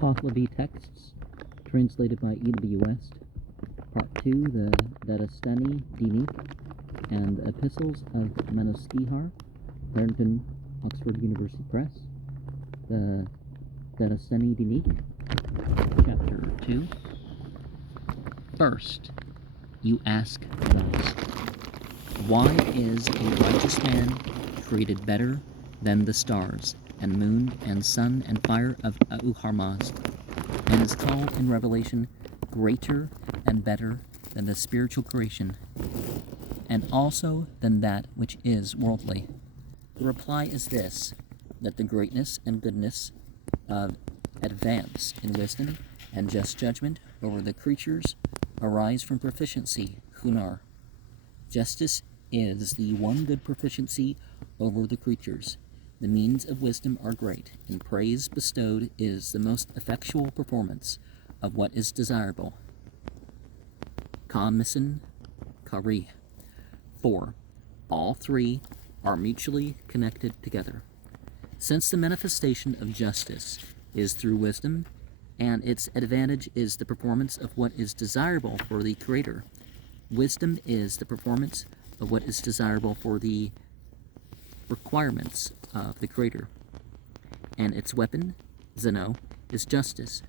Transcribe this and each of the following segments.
Pahlavi texts, translated by E.W. West. Part 2, the Dadistani Dinik, and the Epistles of Manostihar, Barrington, Oxford University Press. The Dadistani Dinik, Chapter 2. First, you ask thus: why is a righteous man created better than the stars, and moon, and sun, and fire of Ahurmazd, and is called in Revelation greater and better than the spiritual creation, and also than that which is worldly? The reply is this: that the greatness and goodness of advance in wisdom and just judgment over the creatures arise from proficiency, hunar. Justice is the one good proficiency over the creatures. The means of wisdom are great, and praise bestowed is the most effectual performance of what is desirable. Ka-misan Kari. 4. All three are mutually connected together. Since the manifestation of justice is through wisdom, and its advantage is the performance of what is desirable for the Creator, wisdom is the performance of what is desirable for the requirements of the Creator, and its weapon, Zeno, is justice,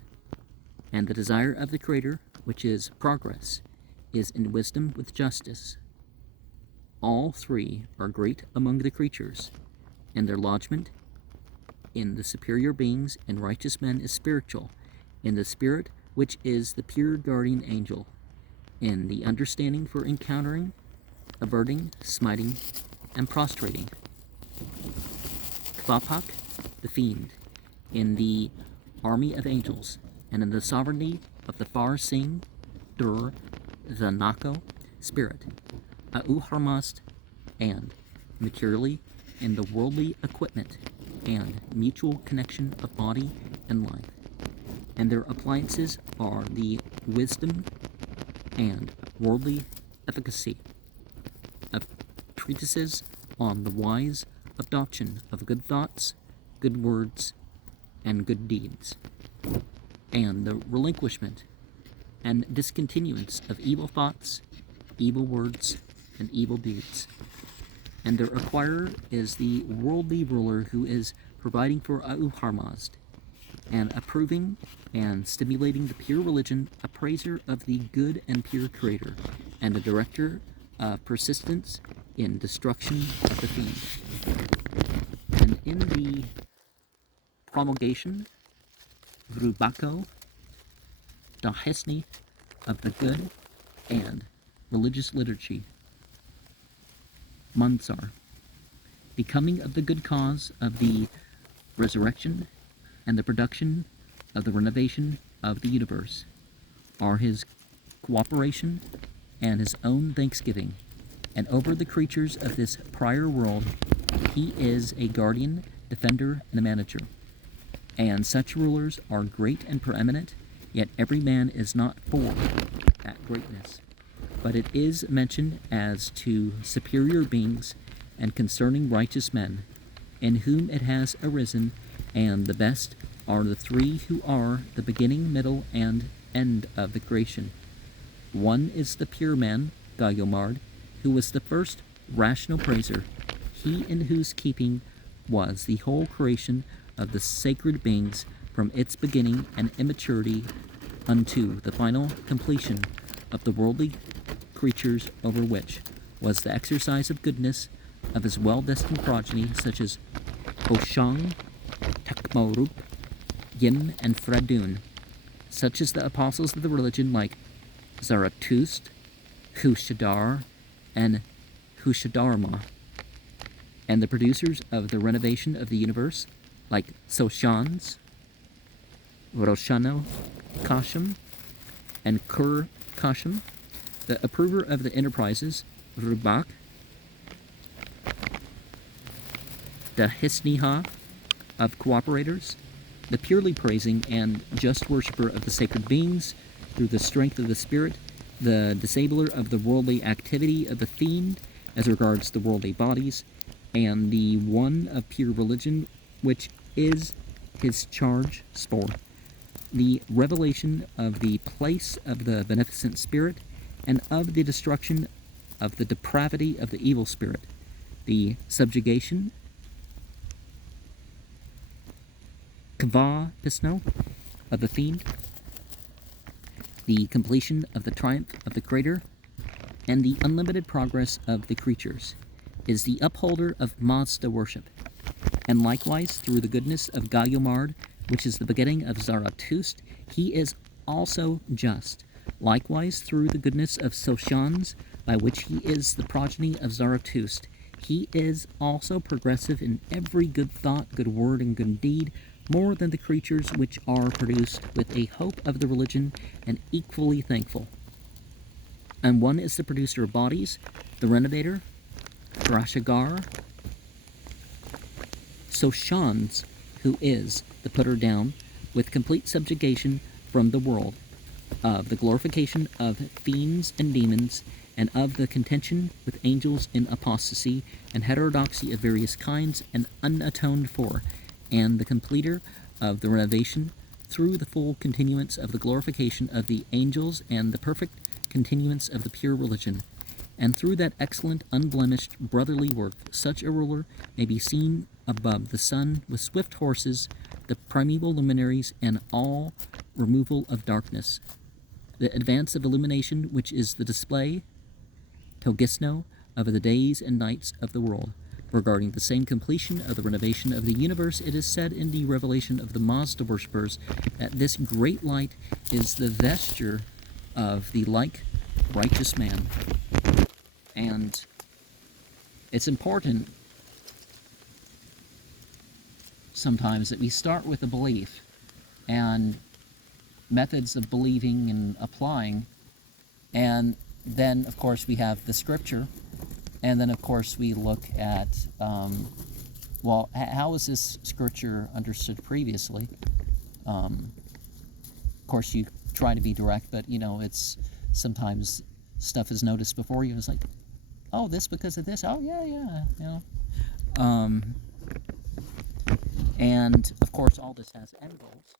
and the desire of the Creator, which is progress, is in wisdom with justice. All three are great among the creatures, and their lodgment in the superior beings and righteous men is spiritual, in the spirit which is the pure guardian angel, in the understanding for encountering, averting, smiting, and prostrating. Kvapak, the fiend, in the army of angels, and in the sovereignty of the far-seeing Dur, the Nako, spirit, Ahurmazd, and materially in the worldly equipment and mutual connection of body and life, and their appliances are the wisdom and worldly efficacy of treatises on the wise adoption of good thoughts, good words, and good deeds, and the relinquishment and discontinuance of evil thoughts, evil words, and evil deeds. And their acquirer is the worldly ruler who is providing for Ahurmazd, and approving and stimulating the pure religion, a praiser of the good and pure Creator, and a director of persistence in destruction of the fiend. And in the promulgation, Vrubako, Dahesni, of the good and religious liturgy, Mansar, becoming of the good cause of the resurrection and the production of the renovation of the universe, are his cooperation and his own thanksgiving, and over the creatures of this prior world he is a guardian, defender, and a manager. And such rulers are great and preeminent, yet every man is not for that greatness, but it is mentioned as to superior beings and concerning righteous men, in whom it has arisen, and the best are the three who are the beginning, middle, and end of the creation. One is the pure man, Gayomard, who was the first rational praiser, he in whose keeping was the whole creation of the sacred beings from its beginning and immaturity unto the final completion of the worldly creatures, over which was the exercise of goodness of his well-destined progeny, such as Oshang, Takmarup, Yim, and Fradun, such as the apostles of the religion like Zarathustra, Hushadar, and Hushadarma, and the producers of the renovation of the universe like Soshans, Roshano Kasham, and Kur Kasham, the approver of the enterprises, Rubak, the Hisniha of cooperators, the purely praising and just worshipper of the sacred beings through the strength of the spirit, the disabler of the worldly activity of the fiend as regards the worldly bodies, and the one of pure religion, which is his charge spore, the revelation of the place of the beneficent spirit and of the destruction of the depravity of the evil spirit, the subjugation, kva pisno, of the fiend, the completion of the triumph of the Creator, and the unlimited progress of the creatures, is the upholder of Mazda worship. And likewise, through the goodness of Gayomard, which is the begetting of Zarathustra, he is also just. Likewise, through the goodness of Soshans, by which he is the progeny of Zarathustra, he is also progressive in every good thought, good word, and good deed, more than the creatures which are produced with a hope of the religion, and equally thankful. And one is the producer of bodies, the renovator, Rashagar, Soshans, who is the putter down, with complete subjugation from the world, of the glorification of fiends and demons, and of the contention with angels in apostasy and heterodoxy of various kinds and unatoned for, and the completer of the renovation through the full continuance of the glorification of the angels and the perfect continuance of the pure religion. And through that excellent, unblemished, brotherly work, such a ruler may be seen above the sun with swift horses, the primeval luminaries, and all removal of darkness, the advance of illumination, which is the display, Togisno, of the days and nights of the world. Regarding the same completion of the renovation of the universe, it is said in the revelation of the Mazda worshippers that this great light is the vesture of the like righteous man. And it's important sometimes that we start with a belief and methods of believing and applying, and then of course we have the scripture, and then of course we look at well, how was this scripture understood previously? Of course you try to be direct, but you know, it's sometimes stuff is noticed before you. It's like, oh, this because of this. Oh yeah, you know. And of course all this has end goals.